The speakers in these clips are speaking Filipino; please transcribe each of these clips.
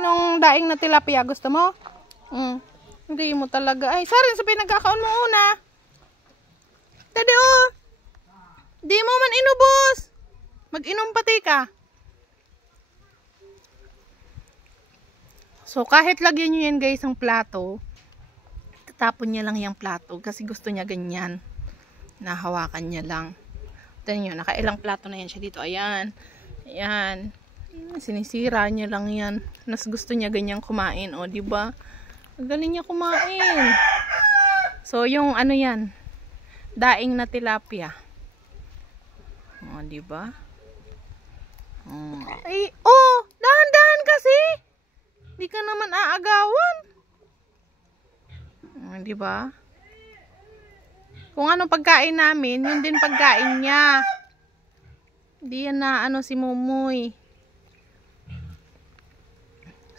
Nung daing na tilapia, gusto mo? Hindi mo talaga. Ay, sarin sa pinagkakaon mo una. Tadi oh. Di mo man inubos. Mag-inom pati ka. So, kahit lagyan nyo yan guys ang plato, tatapon niya lang yung plato kasi gusto niya ganyan. Nahawakan niya lang. Tignan nyo, nakailang plato na yan siya dito. Ayan. Ayan. Sinisira niya lang yan. Mas gusto niya ganyan kumain. O, diba? Magaling niya kumain. So, yung ano yan, daing na tilapia. O, diba? Ay, oh, dahan-dahan kasi. Di ka naman aagawan. O, diba? Kung anong pagkain namin, yun din pagkain niya. Di yan na ano si Mumoy.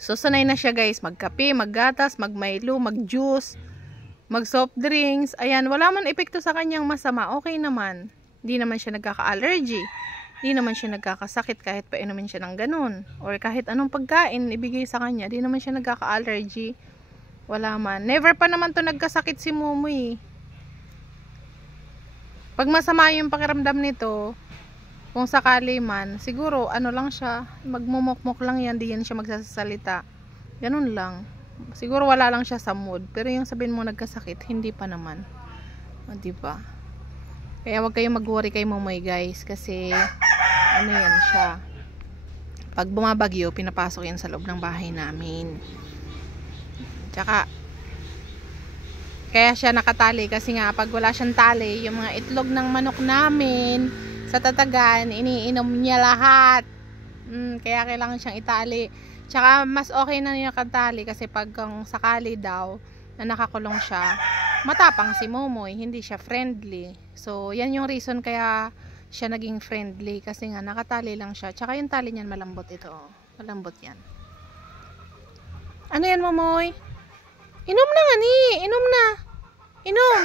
So, sanay na siya guys. Magkape, maggatas, magmaylo, magjuice, mag soft drinks. Ayan, wala man epekto sa kanyang masama. Okay naman. Di naman siya nagkaka-allergy. Di naman siya nagkakasakit kahit pa inumin siya ng ganun. Or kahit anong pagkain ibigay sa kanya. Di naman siya nagkaka-allergy. Wala man. Never pa naman to nagkasakit si Mumoy. Pag masama yung pakiramdam nito, kung sakali man, siguro ano lang siya, magmumukmuk lang yan, di yan siya magsasalita. Ganun lang. Siguro wala lang siya sa mood. Pero yung sabihin mo nagkasakit, hindi pa naman. O, diba? Kaya wag kayong mag-worry kay Mumoy guys. Kasi, ano yan siya. Pag bumabagyo, pinapasok yan sa loob ng bahay namin. Tsaka, kaya siya nakatali. Kasi nga, pag wala siyang tali, yung mga itlog ng manok namin, sa tatagan, iniinom niya lahat. Kaya kailangan siyang itali. Tsaka mas okay na niya katali kasi pag sakali daw na nakakulong siya, matapang si Mumoy, hindi siya friendly. So, yan yung reason kaya siya naging friendly kasi nga nakatali lang siya. Tsaka yung tali niyan malambot ito. Oh. Malambot yan. Ano yan, Mumoy? Inom na nga ni. Inom na. Inom.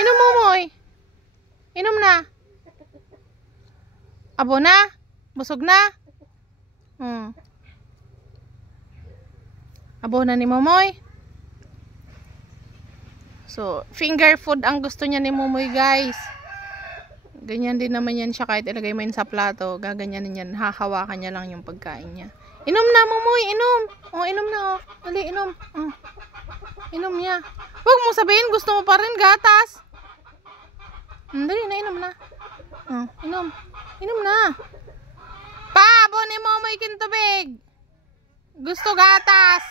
Inom, Mumoy. Inom na. Abo na? Busog na? Abo na ni Mumoy? So, finger food ang gusto niya ni Mumoy guys. Ganyan din naman yan siya kahit ilagay mo yun sa plato. Gaganyanin yan. Hahawakan niya lang yung pagkain niya. Inom na Mumoy, inom. Oh, inom na oh. Dali, inom. Oh. Inom niya. Huwag mo sabihin gusto mo pa rin gatas. Dali na, inom na. Oh, inom. Inom na. Pa, abo ni Mumoy kintubig. Gusto gatas.